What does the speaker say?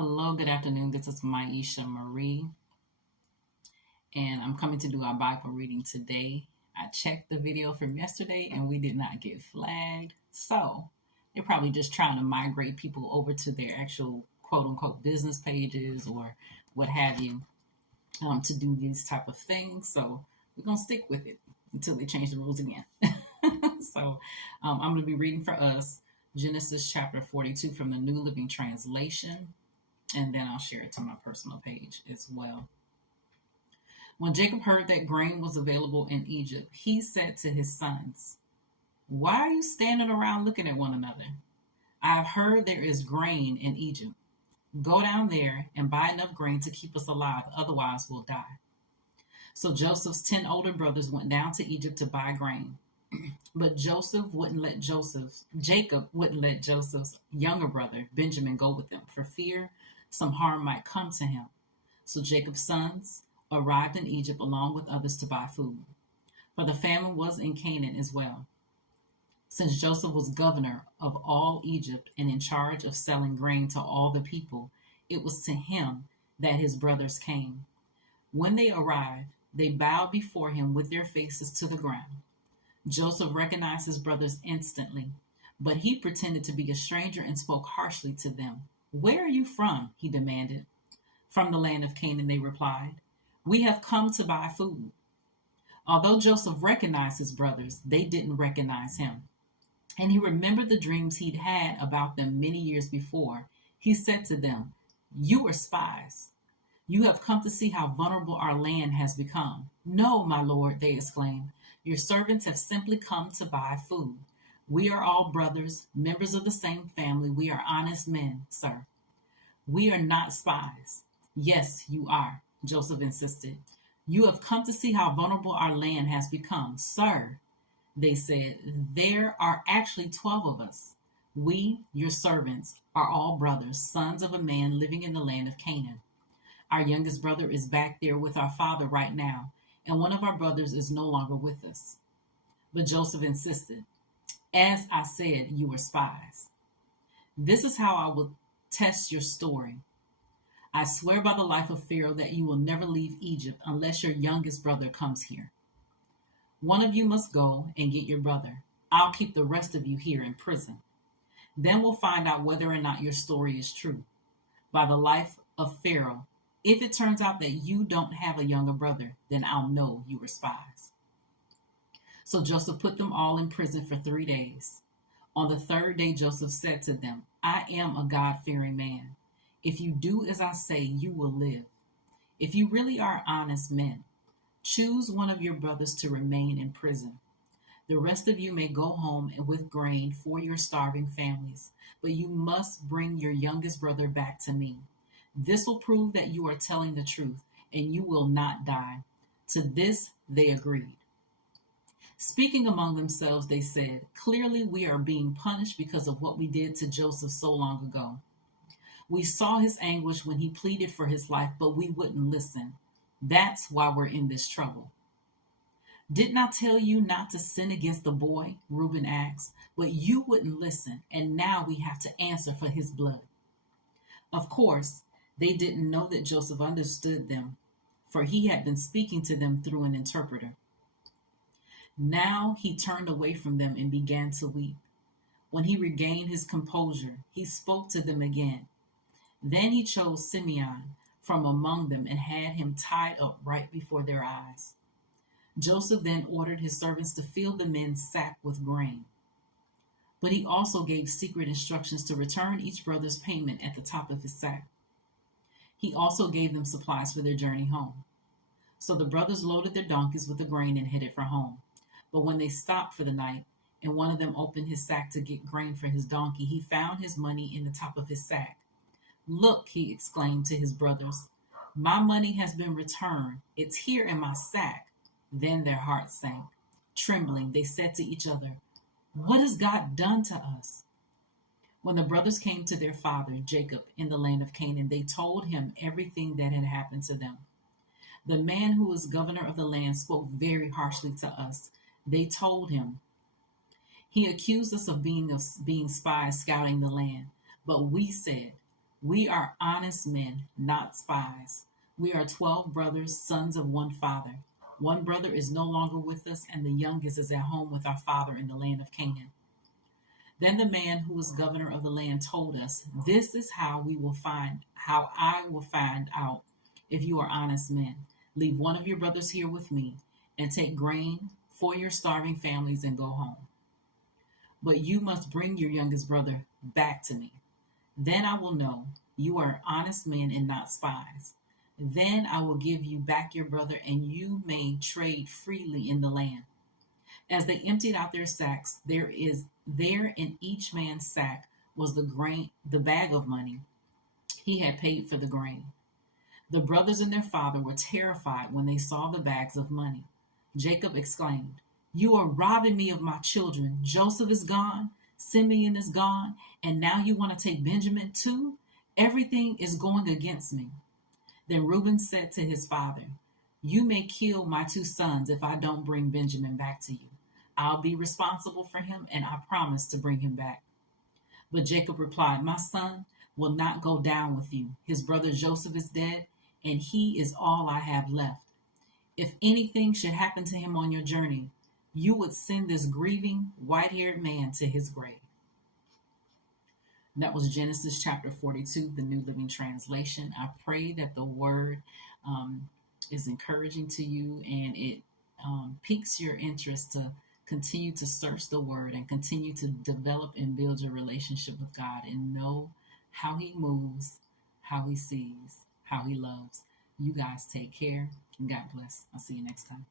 Hello, good afternoon. This is Myesha Marie, and I'm coming to do our Bible reading today. I checked the video from yesterday and we did not get flagged. So they're probably just trying to migrate people over to their actual quote unquote business pages or what have you to do these type of things. So we're going to stick with it until they change the rules again. I'm going to be reading for us Genesis chapter 42 from the New Living Translation, and then I'll share it to my personal page as well. When Jacob heard that grain was available in Egypt, he said to his sons, "Why are you standing around looking at one another? I have heard there is grain in Egypt. Go down there and buy enough grain to keep us alive, otherwise we'll die." So Joseph's 10 older brothers went down to Egypt to buy grain. But Jacob wouldn't let Joseph's younger brother, Benjamin, go with them for fear some harm might come to him. So Jacob's sons arrived in Egypt along with others to buy food. For the famine was in Canaan as well. Since Joseph was governor of all Egypt and in charge of selling grain to all the people, it was to him that his brothers came. When they arrived, they bowed before him with their faces to the ground. Joseph recognized his brothers instantly, but he pretended to be a stranger and spoke harshly to them. "Where are you from?" he demanded. "From the land of Canaan," they replied. "We have come to buy food." Although Joseph recognized his brothers, they didn't recognize him. And he remembered the dreams he'd had about them many years before. He said to them, "You are spies. You have come to see how vulnerable our land has become." "No, my lord," they exclaimed. "Your servants have simply come to buy food. We are all brothers, members of the same family. We are honest men, sir." "We are not spies." "Yes, you are," Joseph insisted. "You have come to see how vulnerable our land has become." "Sir," they said, "there are actually 12 of us. We, your servants, are all brothers, sons of a man living in the land of Canaan. Our youngest brother is back there with our father right now, and one of our brothers is no longer with us." But Joseph insisted, "As I said, you are spies. This is how I will test your story. I swear by the life of Pharaoh that you will never leave Egypt unless your youngest brother comes here. One of you must go and get your brother. I'll keep the rest of you here in prison. Then we'll find out whether or not your story is true. By the life of Pharaoh, if it turns out that you don't have a younger brother, then I'll know you were spies." So Joseph put them all in prison for 3 days. On the third day, Joseph said to them, "I am a God-fearing man. If you do as I say, you will live. If you really are honest men, choose one of your brothers to remain in prison. The rest of you may go home with grain for your starving families, but you must bring your youngest brother back to me. This will prove that you are telling the truth, and you will not die." To this they agreed. Speaking among themselves, they said, "Clearly we are being punished because of what we did to Joseph so long ago. We saw his anguish when he pleaded for his life, but we wouldn't listen. That's why we're in this trouble." "Didn't I tell you not to sin against the boy?" Reuben asked. "But you wouldn't listen, and now we have to answer for his blood." Of course, they didn't know that Joseph understood them, for he had been speaking to them through an interpreter. Now he turned away from them and began to weep. When he regained his composure, he spoke to them again. Then he chose Simeon from among them and had him tied up right before their eyes. Joseph then ordered his servants to fill the men's sack with grain. But he also gave secret instructions to return each brother's payment at the top of his sack. He also gave them supplies for their journey home. So the brothers loaded their donkeys with the grain and headed for home. But when they stopped for the night, and one of them opened his sack to get grain for his donkey, he found his money in the top of his sack. "Look," he exclaimed to his brothers, "my money has been returned. It's here in my sack." Then their hearts sank. Trembling, they said to each other, "What has God done to us?" When the brothers came to their father, Jacob, in the land of Canaan, they told him everything that had happened to them. "The man who was governor of the land spoke very harshly to us," they told him. "He accused us of being spies scouting the land. But we said, We are honest men, not spies. We are 12 brothers, sons of one father. One brother is no longer with us, and the youngest is at home with our father in the land of Canaan. Then the man who was governor of the land told us, "This is how I will find out if you are honest men. Leave one of your brothers here with me, and take grain for your starving families and go home. But you must bring your youngest brother back to me. Then I will know you are honest men and not spies. Then I will give you back your brother, and you may trade freely in the land." As they emptied out their sacks, there in each man's sack was the bag of money he had paid for the grain. The brothers and their father were terrified when they saw the bags of money. Jacob exclaimed, "You are robbing me of my children. Joseph is gone, Simeon is gone, and now you want to take Benjamin too? Everything is going against me." Then Reuben said to his father, "You may kill my two sons if I don't bring Benjamin back to you. I'll be responsible for him, and I promise to bring him back." But Jacob replied, "My son will not go down with you. His brother Joseph is dead, and he is all I have left. If anything should happen to him on your journey, you would send this grieving, white-haired man to his grave." That was Genesis chapter 42, the New Living Translation. I pray that the word is encouraging to you, and it piques your interest to continue to search the word and continue to develop and build your relationship with God and know how he moves, how he sees, how he loves. You guys take care, and God bless. I'll see you next time.